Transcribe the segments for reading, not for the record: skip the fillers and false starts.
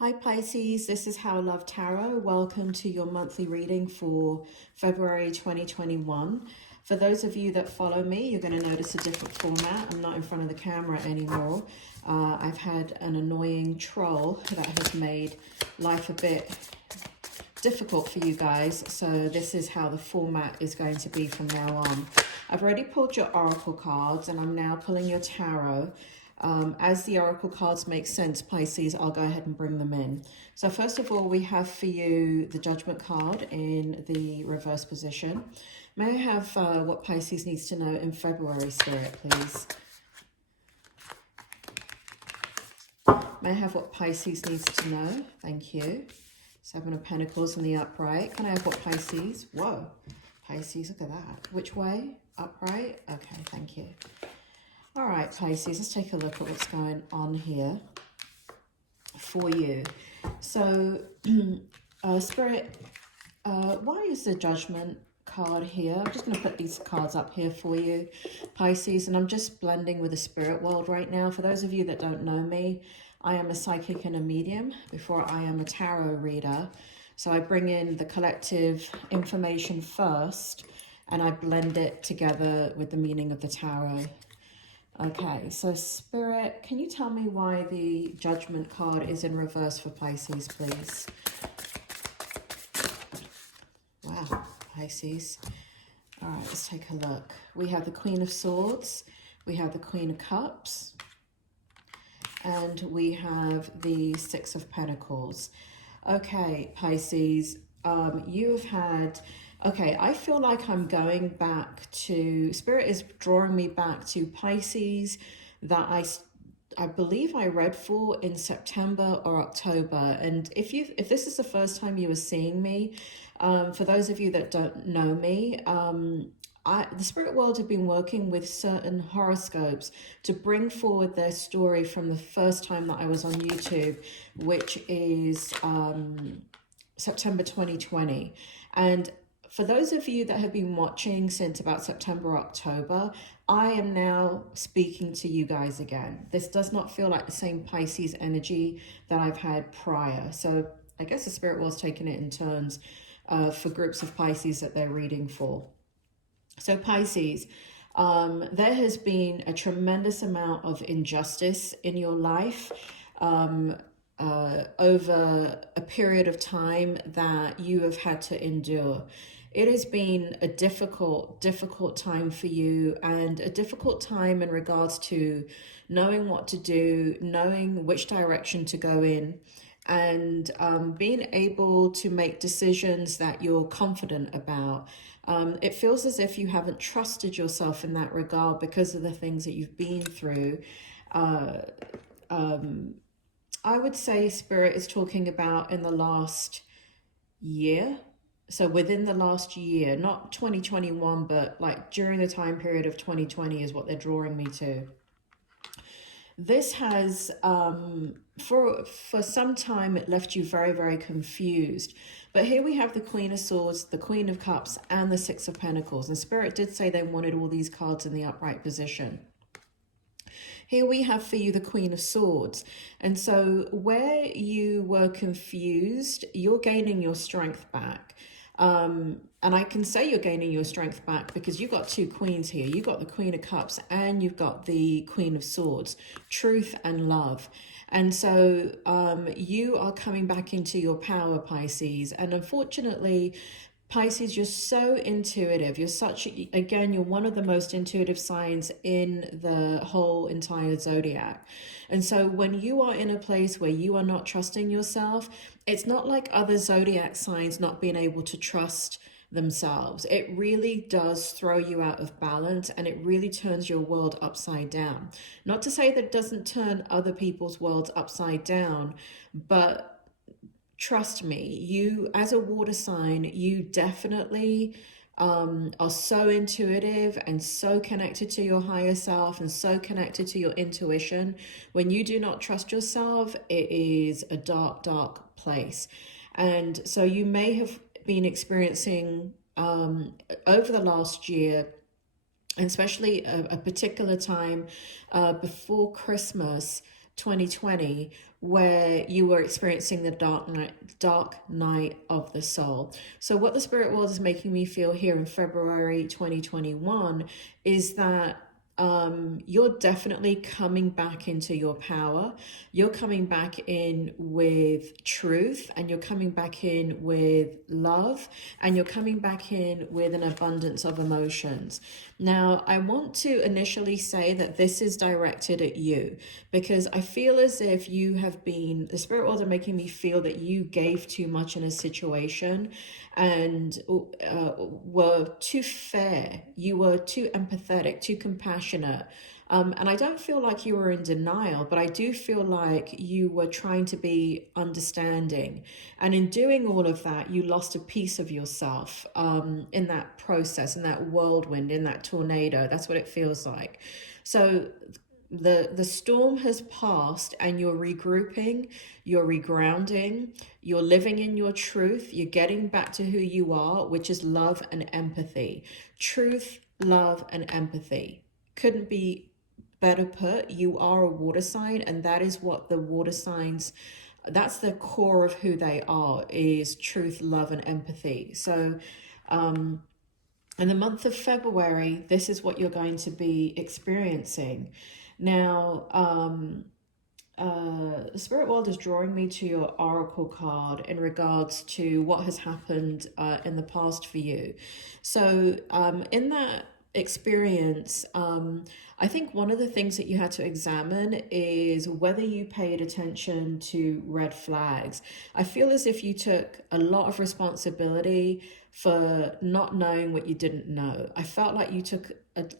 Hi Pisces, this is How Love Tarot. Welcome to your monthly reading for February 2021. For those of you that follow me, you're going to notice a different format. I'm not in front of the camera anymore. I've had an annoying troll that has made life a bit difficult for you guys. So this is how the format is going to be from now on. I've already pulled your oracle cards and I'm now pulling your tarot. As the oracle cards make sense, Pisces, I'll go ahead and bring them in. So first of all, we have for you the Judgment card in the reverse position. May I have what Pisces needs to know in February, Spirit, please? May I have what Pisces needs to know? Thank you. Seven of Pentacles in the upright. Can I have what Pisces? Whoa. Pisces, look at that. Which way? Upright? Okay, thank you. All right, Pisces, let's take a look at what's going on here for you. So, Spirit, why is the Judgment card here? I'm just going to put these cards up here for you, Pisces, and I'm just blending with the spirit world right now. For those of you that don't know me, I am a psychic and a medium before I am a tarot reader. So I bring in the collective information first, and I blend it together with the meaning of the tarot. Okay, so Spirit, can you tell me why the Judgment card is in reverse for Pisces, please? Wow, Pisces. All right, let's take a look. We have the Queen of Swords, we have the Queen of Cups, and we have the Six of Pentacles. Okay, Pisces, you have had... Okay, I feel like I'm going back to... Spirit is drawing me back to Pisces that I believe I read for in September or October. And if this is the first time you are seeing me, for those of you that don't know me, the spirit world have been working with certain horoscopes to bring forward their story from the first time that I was on YouTube, which is September 2020. And for those of you that have been watching since about September, October, I am now speaking to you guys again. This does not feel like the same Pisces energy that I've had prior. So I guess the spirit world's taking it in turns for groups of Pisces that they're reading for. So Pisces, there has been a tremendous amount of injustice in your life over a period of time that you have had to endure. It has been a difficult time for you, and a difficult time in regards to knowing what to do, knowing which direction to go in, and being able to make decisions that you're confident about. It feels as if you haven't trusted yourself in that regard because of the things that you've been through. I would say Spirit is talking about in the last year. So within the last year, not 2021, but like during the time period of 2020 is what they're drawing me to. This has, for some time, it left you very, very confused. But here we have the Queen of Swords, the Queen of Cups, and the Six of Pentacles. And Spirit did say they wanted all these cards in the upright position. Here we have for you the Queen of Swords. And so where you were confused, you're gaining your strength back. And I can say you're gaining your strength back because you've got two queens here. You've got the Queen of Cups and you've got the Queen of Swords, truth and love. And so you are coming back into your power, Pisces. And unfortunately, Pisces, you're so intuitive. You're you're one of the most intuitive signs in the whole entire zodiac. And so when you are in a place where you are not trusting yourself, it's not like other zodiac signs not being able to trust themselves. It really does throw you out of balance, and it really turns your world upside down. Not to say that it doesn't turn other people's worlds upside down, but trust me, you as a water sign, you definitely are so intuitive and so connected to your higher self and so connected to your intuition. When you do not trust yourself, it is a dark, dark place. And so you may have been experiencing over the last year, especially a particular time before Christmas 2020, where you were experiencing the dark night of the soul. So what the spirit world is making me feel here in February 2021 is that you're definitely coming back into your power. You're coming back in with truth, and you're coming back in with love, and you're coming back in with an abundance of emotions. Now, I want to initially say that this is directed at you, because I feel as if you have been, the spirit world are making me feel that you gave too much in a situation and were too fair. You were too empathetic, too compassionate. And I don't feel like you were in denial, but I do feel like you were trying to be understanding. And in doing all of that, you lost a piece of yourself in that process, in that whirlwind, in that tornado. That's what it feels like. So the storm has passed, and you're regrouping, you're regrounding, you're living in your truth, you're getting back to who you are, which is love and empathy. Truth, love, and empathy. Couldn't be better put. You are a water sign, and that is what the water signs, that's the core of who they are, is truth, love, and empathy. So in the month of February, this is what you're going to be experiencing. Now, the spirit world is drawing me to your oracle card in regards to what has happened in the past for you. So in that experience, I think one of the things that you had to examine is whether you paid attention to red flags. I feel as if you took a lot of responsibility for not knowing what you didn't know. I felt like you took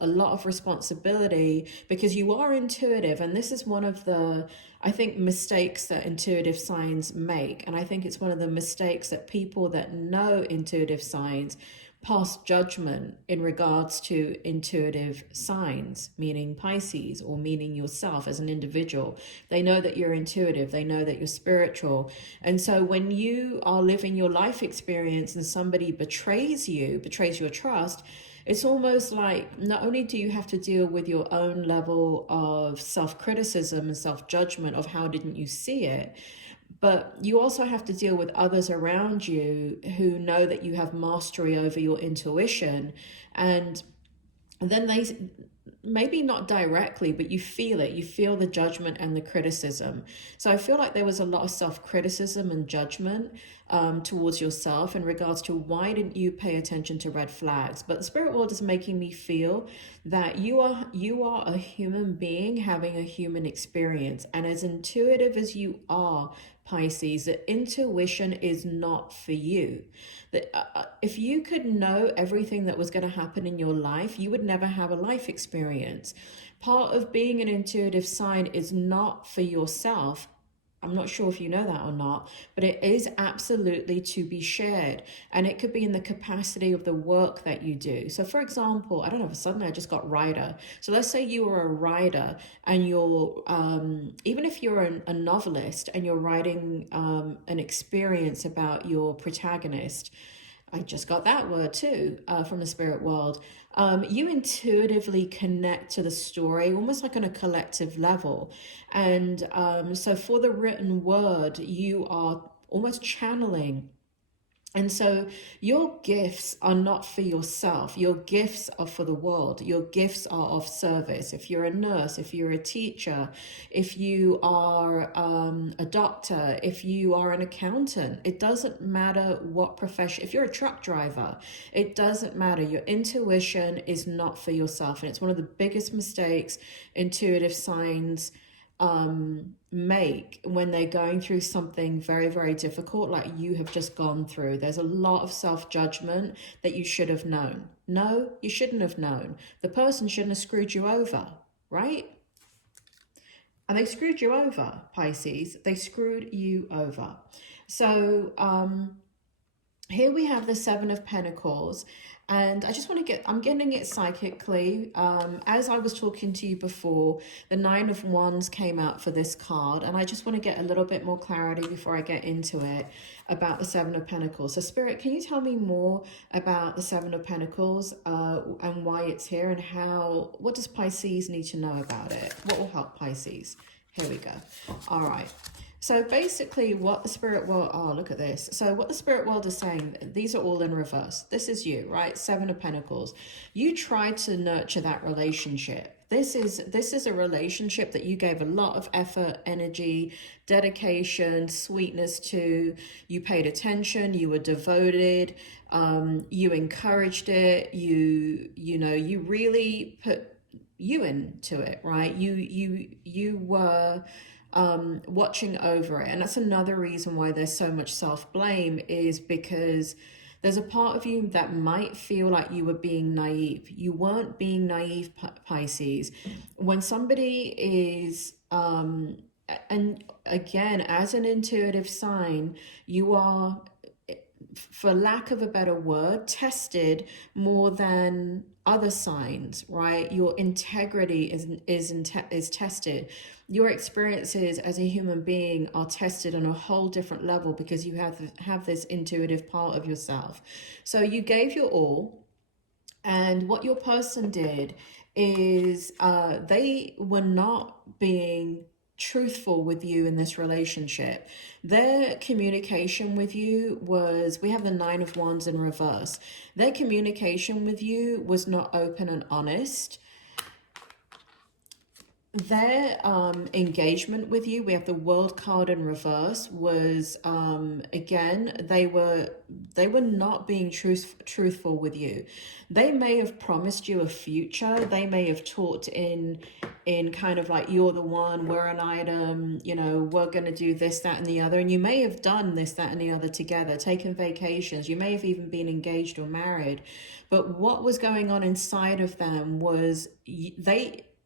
a lot of responsibility because you are intuitive, and this is one of the, I think, mistakes that intuitive signs make. And I think it's one of the mistakes that people that know intuitive signs pass judgment in regards to intuitive signs, meaning Pisces, or meaning yourself as an individual. They know that you're intuitive, they know that you're spiritual. And so when you are living your life experience and somebody betrays you, betrays your trust, it's almost like not only do you have to deal with your own level of self-criticism and self-judgment of how didn't you see it, but you also have to deal with others around you who know that you have mastery over your intuition. And then they, maybe not directly, but you feel it. You feel the judgment and the criticism. So I feel like there was a lot of self-criticism and judgment towards yourself in regards to why didn't you pay attention to red flags. But the spirit world is making me feel that you are a human being having a human experience. And as intuitive as you are, Pisces, that intuition is not for you. That if you could know everything that was going to happen in your life, you would never have a life experience. Part of being an intuitive sign is not for yourself. I'm not sure if you know that or not, but it is absolutely to be shared. And it could be in the capacity of the work that you do. So for example, I don't know, suddenly I just got writer. So let's say you were a writer and you're, even if you're a novelist and you're writing an experience about your protagonist, I just got that word too from the spirit world. You intuitively connect to the story almost like on a collective level. And so for the written word, you are almost channeling. And so your gifts are not for yourself. Your gifts are for the world. Your gifts are of service. If you're a nurse, if you're a teacher, if you are a doctor, if you are an accountant, it doesn't matter what profession. If you're a truck driver, it doesn't matter. Your intuition is not for yourself. And it's one of the biggest mistakes intuitive signs make when they're going through something very, very difficult like you have just gone through. There's a lot of self-judgment that you should have known. No, you shouldn't have known. The person shouldn't have screwed you over, right? And they screwed you over, Pisces. They screwed you over. So here we have the Seven of Pentacles. And I just want to I'm getting it psychically. As I was talking to you before, the Nine of Wands came out for this card. And I just want to get a little bit more clarity before I get into it about the Seven of Pentacles. So Spirit, can you tell me more about the Seven of Pentacles and why it's here, and what does Pisces need to know about it? What will help Pisces? Here we go. All right. So basically, what the spirit world, oh, look at this. So, what the spirit world is saying, these are all in reverse. This is you, right? Seven of Pentacles. You tried to nurture that relationship. This is a relationship that you gave a lot of effort, energy, dedication, sweetness to. You paid attention, you were devoted, you encouraged it, you really put you into it, right? You were watching over it. And that's another reason why there's so much self-blame, is because there's a part of you that might feel like you were being naive. You weren't being naive, Pisces. When somebody is and again, as an intuitive sign, you are, for lack of a better word, tested more than other signs, right? Your integrity is tested. Your experiences as a human being are tested on a whole different level, because you have this intuitive part of yourself. So you gave your all, and what your person did is they were not being truthful with you in this relationship. Their communication with you was, we have the Nine of Wands in reverse. Their communication with you was not open and honest. Their engagement with you, we have the World card in reverse, was again, they were not being truthful with you. They may have promised you a future. They may have talked in kind of like, you're the one, we're an item, we're going to do this, that, and the other. And you may have done this, that, and the other together, taken vacations. You may have even been engaged or married. But what was going on inside of them was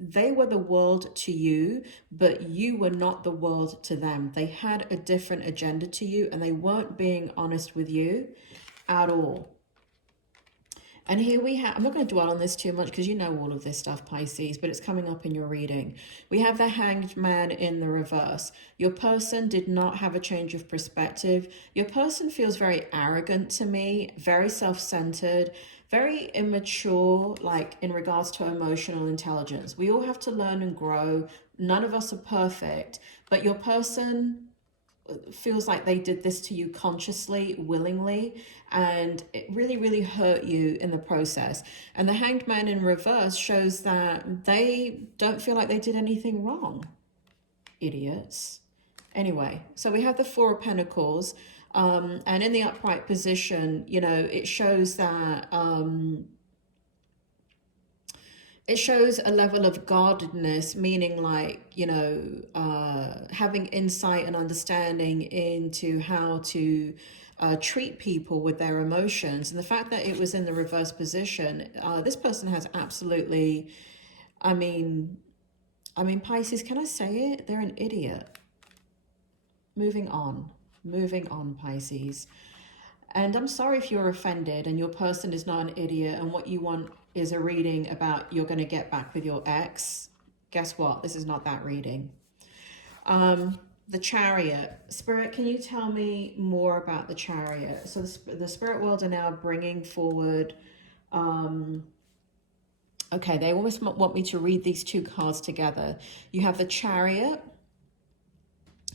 they were the world to you, but you were not the world to them. They had a different agenda to you, and they weren't being honest with you at all. And here we have, I'm not going to dwell on this too much because you know all of this stuff, Pisces, but it's coming up in your reading. We have the Hanged Man in the reverse. Your person did not have a change of perspective. Your person feels very arrogant to me, very self-centered, very immature, like in regards to emotional intelligence. We all have to learn and grow. None of us are perfect, but your person feels like they did this to you consciously, willingly, and it really, really hurt you in the process. And the Hanged Man in reverse shows that they don't feel like they did anything wrong. Idiots. Anyway, so we have the Four of Pentacles, and in the upright position, it shows that it shows a level of guardedness, meaning like, having insight and understanding into how to treat people with their emotions. And the fact that it was in the reverse position, this person has absolutely, I mean, Pisces, can I say it? They're an idiot. Moving on, Pisces. And I'm sorry if you're offended and your person is not an idiot and what you want is a reading about you're going to get back with your ex. Guess what? This is not that reading. The Chariot. Spirit, can you tell me more about the Chariot? So the Spirit world are now bringing forward... okay, they always want me to read these two cards together. You have the Chariot,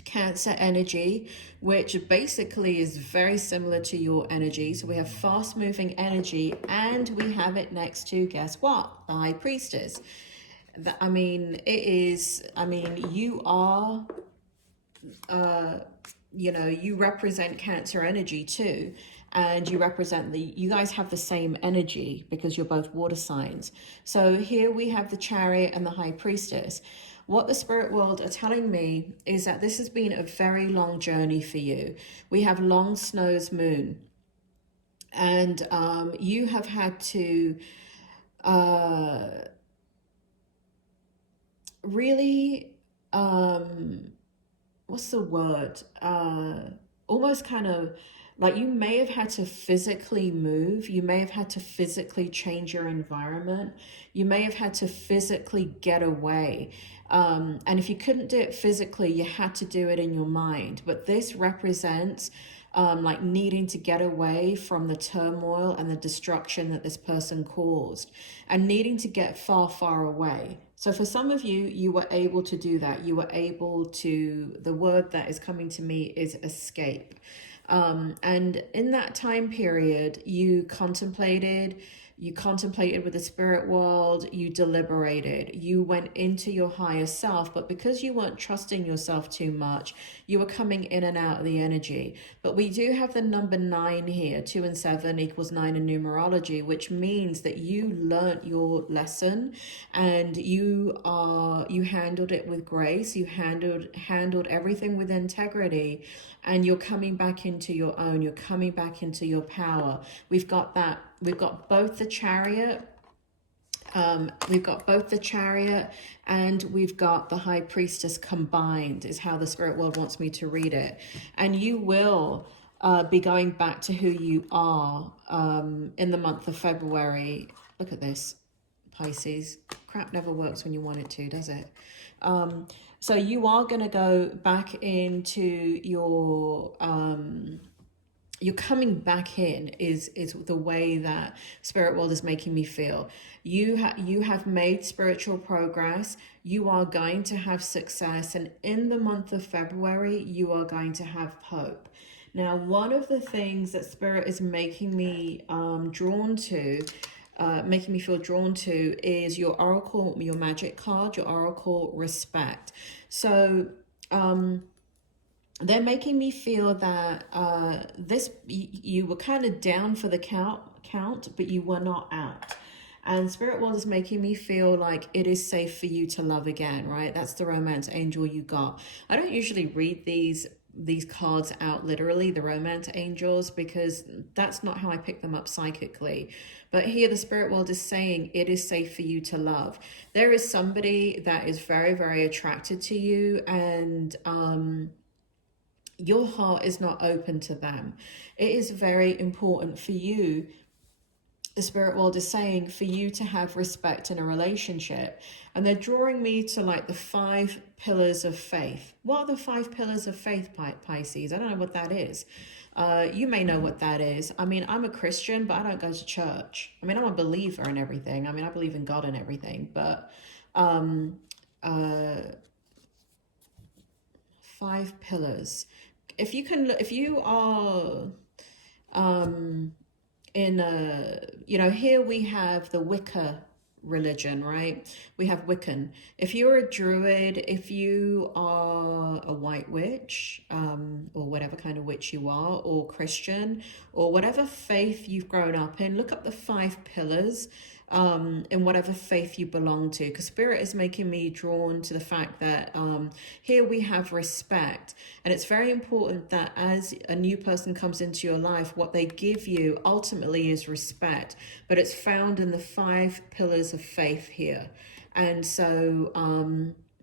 Cancer energy, which basically is very similar to your energy. So we have fast moving energy, and we have it next to, guess what? The High Priestess. You are, you represent Cancer energy too. And you represent you guys have the same energy because you're both water signs. So here we have the Chariot and the High Priestess. What the spirit world are telling me is that this has been a very long journey for you. We have long snow's moon. And you have had to really, what's the word? Almost kind of Like you may have had to physically move. You may have had to physically change your environment. You may have had to physically get away. And if you couldn't do it physically, you had to do it in your mind. But this represents like needing to get away from the turmoil and the destruction that this person caused, and needing to get far, far away. So for some of you, you were able to do that. You were able to, the word that is coming to me is escape. And in that time period, you contemplated with the spirit world, you deliberated, you went into your higher self, but because you weren't trusting yourself too much, you were coming in and out of the energy. But we do have the number 9 here. 2 and 7 equals 9 in numerology, which means that you learnt your lesson, and you handled it with grace. You handled everything with integrity, and you're coming back into your own. You're coming back into your power. We've got both the Chariot. We've got both the Chariot and we've got the High Priestess combined, is how the spirit world wants me to read it. And you will be going back to who you are in the month of February. Look at this, Pisces. Crap never works when you want it to, does it? So you are going to go back into your... you're coming back in is the way that spirit world is making me feel. You have made spiritual progress. You are going to have success. And in the month of February, you are going to have hope. Now, one of the things that spirit is making me making me feel drawn to is your oracle, your magic card, your oracle respect. So, they're making me feel that you were kind of down for the count, but you were not out. And spirit world is making me feel like it is safe for you to love again, right? That's the romance angel you got. I don't usually read these cards out literally, the romance angels, because that's not how I pick them up psychically. But here the spirit world is saying it is safe for you to love. There is somebody that is very, very attracted to you, and your heart is not open to them. It is very important for you, the spirit world is saying, for you to have respect in a relationship. And they're drawing me to like the 5 pillars of faith. What are the 5 pillars of faith, Pisces? I don't know what that is. You may know what that is. I mean, I'm a Christian, but I don't go to church. I mean, I'm a believer and everything. I mean, I believe in God and everything, but 5 pillars. If you are here we have the Wicca religion, right? We have Wiccan. If you're a druid, if you are a white witch, or whatever kind of witch you are, or Christian, or whatever faith you've grown up in, look up the 5 pillars in whatever faith you belong to, because spirit is making me drawn to the fact that here we have respect, and it's very important that as a new person comes into your life, what they give you ultimately is respect, but it's found in the 5 pillars of faith here. And so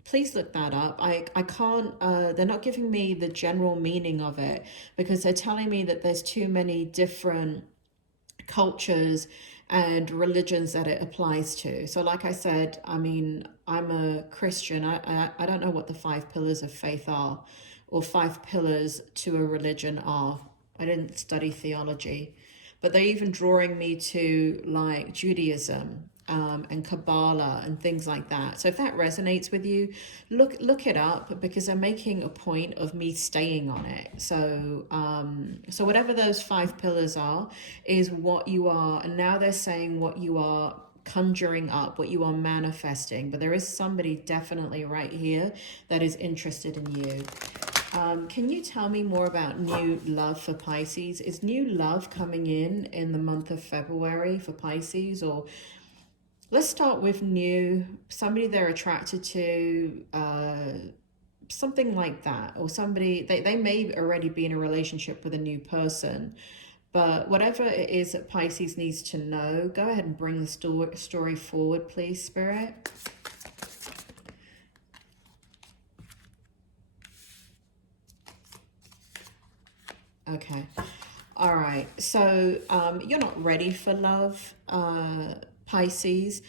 please look that up. I can't, they're not giving me the general meaning of it, because they're telling me that there's too many different cultures and religions that it applies to. So like I said, I mean, I'm a Christian. I don't know what the 5 pillars of faith are, or 5 pillars to a religion are. I didn't study theology, but they're even drawing me to like Judaism and Kabbalah and things like that. So if that resonates with you, look it up, because they're making a point of me staying on it. So so whatever those 5 pillars are is what you are, and now they're saying what you are conjuring up, what you are manifesting. But there is somebody definitely right here that is interested in you. Can you tell me more about new love for Pisces? Is new love coming in the month of February for Pisces? Or let's start with new, somebody they're attracted to, something like that. Or somebody, they may already be in a relationship with a new person. But whatever it is that Pisces needs to know, go ahead and bring the story forward, please, Spirit. Okay. All right. So you're not ready for love, Pisces.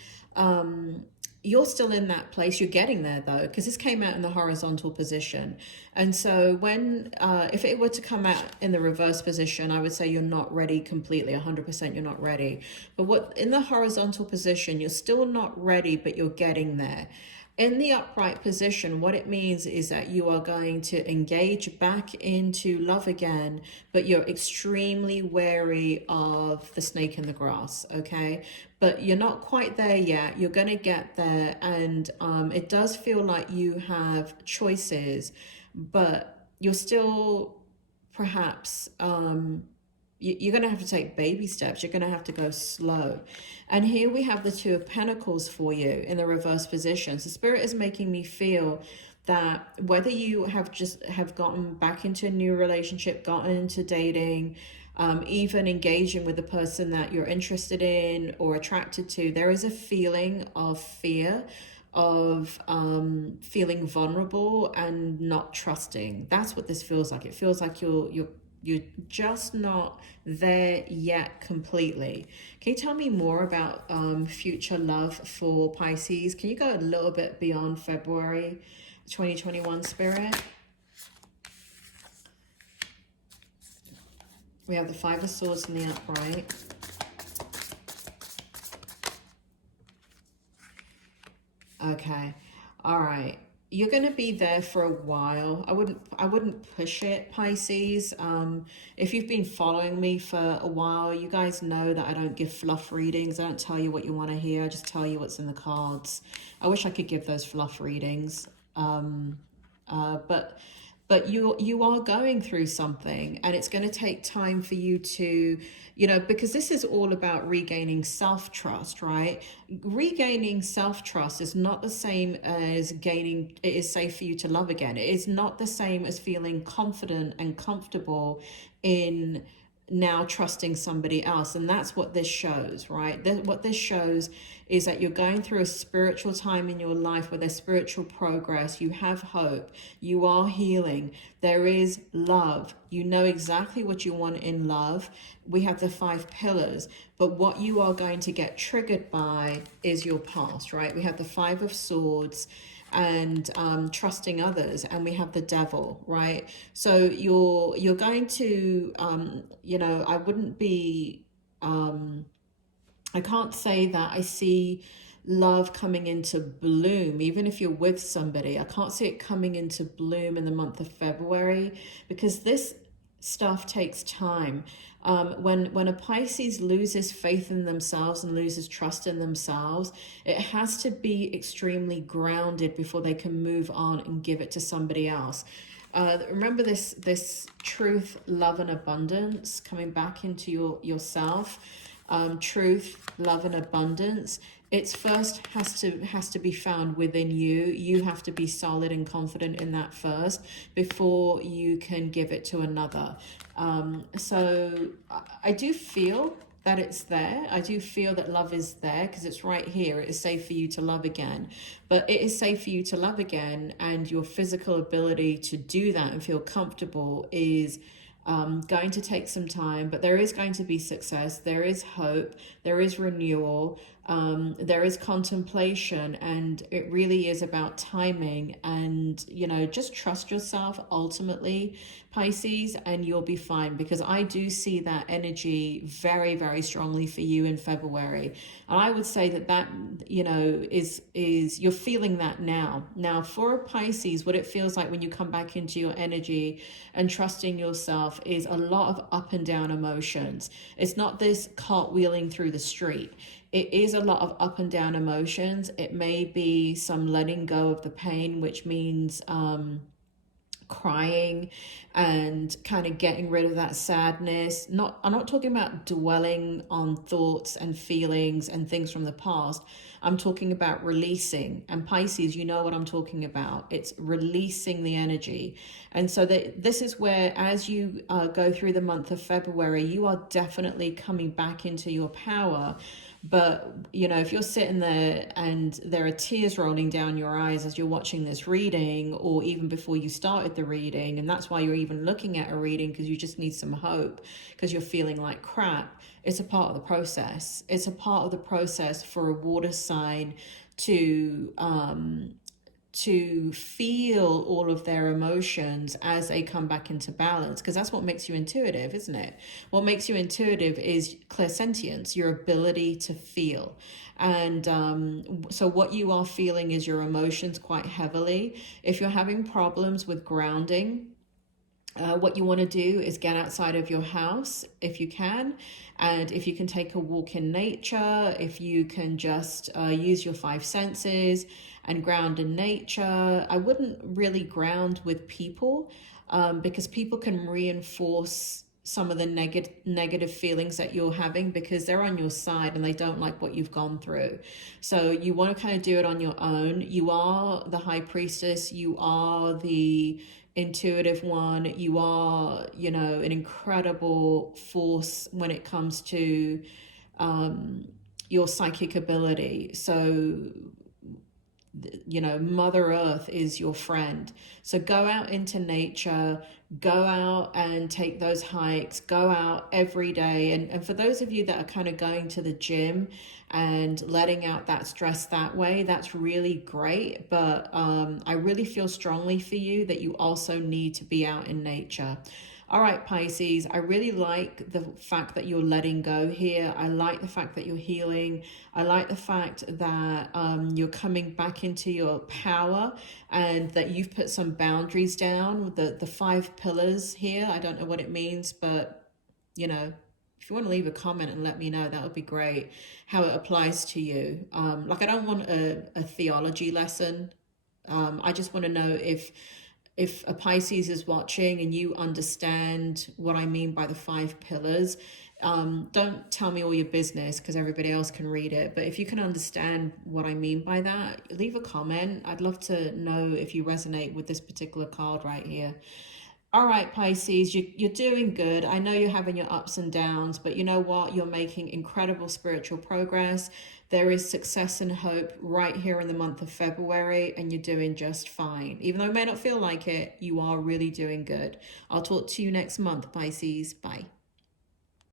You're still in that place. You're getting there though, because this came out in the horizontal position. And so when, if it were to come out in the reverse position, I would say you're not ready completely, 100% you're not ready. But what in the horizontal position, you're still not ready, but you're getting there. In the upright position, what it means is that you are going to engage back into love again, but you're extremely wary of the snake in the grass, okay? But you're not quite there yet. You're going to get there. And it does feel like you have choices, but you're still perhaps you're going to have to take baby steps. You're going to have to go slow. And here we have the Two of Pentacles for you in the reverse position. So Spirit is making me feel that whether you have gotten back into a new relationship, gotten into dating, even engaging with the person that you're interested in or attracted to, there is a feeling of fear, of feeling vulnerable and not trusting. That's what this feels like. It feels like you're just not there yet completely. Can you tell me more about future love for Pisces? Can you go a little bit beyond February 2021, Spirit? We have the Five of Swords in the upright. Okay. All right. You're going to be there for a while. I wouldn't push it, Pisces. If you've been following me for a while, you guys know that I don't give fluff readings. I don't tell you what you want to hear. I just tell you what's in the cards. I wish I could give those fluff readings. But you are going through something, and it's going to take time for you to, because this is all about regaining self-trust, right? Regaining self-trust is not the same as gaining, it is safe for you to love again. It is not the same as feeling confident and comfortable in now trusting somebody else. And that's what this shows, right? What this shows is that you're going through a spiritual time in your life where there's spiritual progress. You have hope. You are healing. There is love. You know exactly what you want in love. We have the 5 pillars, but what you are going to get triggered by is your past, right? We have the 5 of Swords and trusting others, and we have the Devil, right? So you're going to I wouldn't be I can't say that I see love coming into bloom, even if you're with somebody. I can't see it coming into bloom in the month of February, because this stuff takes time. When a Pisces loses faith in themselves and loses trust in themselves, it has to be extremely grounded before they can move on and give it to somebody else. Remember this truth, love, and abundance coming back into yourself. Truth, love, and abundance. It's first has to be found within you. You have to be solid and confident in that first before you can give it to another. So I do feel that it's there. I do feel that love is there because it's right here. It is safe for you to love again. But it is safe for you to love again, and your physical ability to do that and feel comfortable is going to take some time, but there is going to be success. There is hope. There is renewal. There is contemplation, and it really is about timing. And, just trust yourself ultimately, Pisces, and you'll be fine, because I do see that energy very, very strongly for you in February. And I would say that is you're feeling that now. Now, for Pisces, what it feels like when you come back into your energy and trusting yourself is a lot of up and down emotions. It's not this cartwheeling through the street. It is a lot of up and down emotions. It may be some letting go of the pain, which means crying and kind of getting rid of that sadness. I'm not talking about dwelling on thoughts and feelings and things from the past. I'm talking about releasing. And Pisces, you know what I'm talking about. It's releasing the energy. And so that this is where, as you go through the month of February, you are definitely coming back into your power. But, you know, if you're sitting there and there are tears rolling down your eyes as you're watching this reading, or even before you started the reading, and that's why you're even looking at a reading, because you just need some hope, because you're feeling like crap, it's a part of the process. It's a part of the process for a water sign to feel all of their emotions as they come back into balance, because that's what makes you intuitive, isn't it? What makes you intuitive is clairsentience, your ability to feel. And so what you are feeling is your emotions quite heavily. If you're having problems with grounding, what you want to do is get outside of your house if you can, and if you can take a walk in nature, if you can just use your five senses and ground in nature. I wouldn't really ground with people, because people can reinforce some of the negative feelings that you're having, because they're on your side and they don't like what you've gone through. So you want to kind of do it on your own. You are the high priestess, you are the intuitive one, you are, you know, an incredible force when it comes to your psychic ability. So, you know, Mother Earth is your friend. So go out into nature, go out and take those hikes, go out every day. And for those of you that are kind of going to the gym and letting out that stress that way, that's really great. But I really feel strongly for you that you also need to be out in nature. All right, Pisces, I really like the fact that you're letting go here. I like the fact that you're healing. I like the fact that you're coming back into your power, and that you've put some boundaries down. The five pillars here, I don't know what it means, but, you know, if you want to leave a comment and let me know, that would be great, how it applies to you. Like, I don't want a theology lesson. I just want to know if a Pisces is watching and you understand what I mean by the five pillars. Don't tell me all your business, because everybody else can read it. But if you can understand what I mean by that, leave a comment. I'd love to know if you resonate with this particular card right here. All right, Pisces, you're doing good. I know you're having your ups and downs, but you know what? You're making incredible spiritual progress. There is success and hope right here in the month of February, and you're doing just fine. Even though it may not feel like it, you are really doing good. I'll talk to you next month, Pisces. Bye.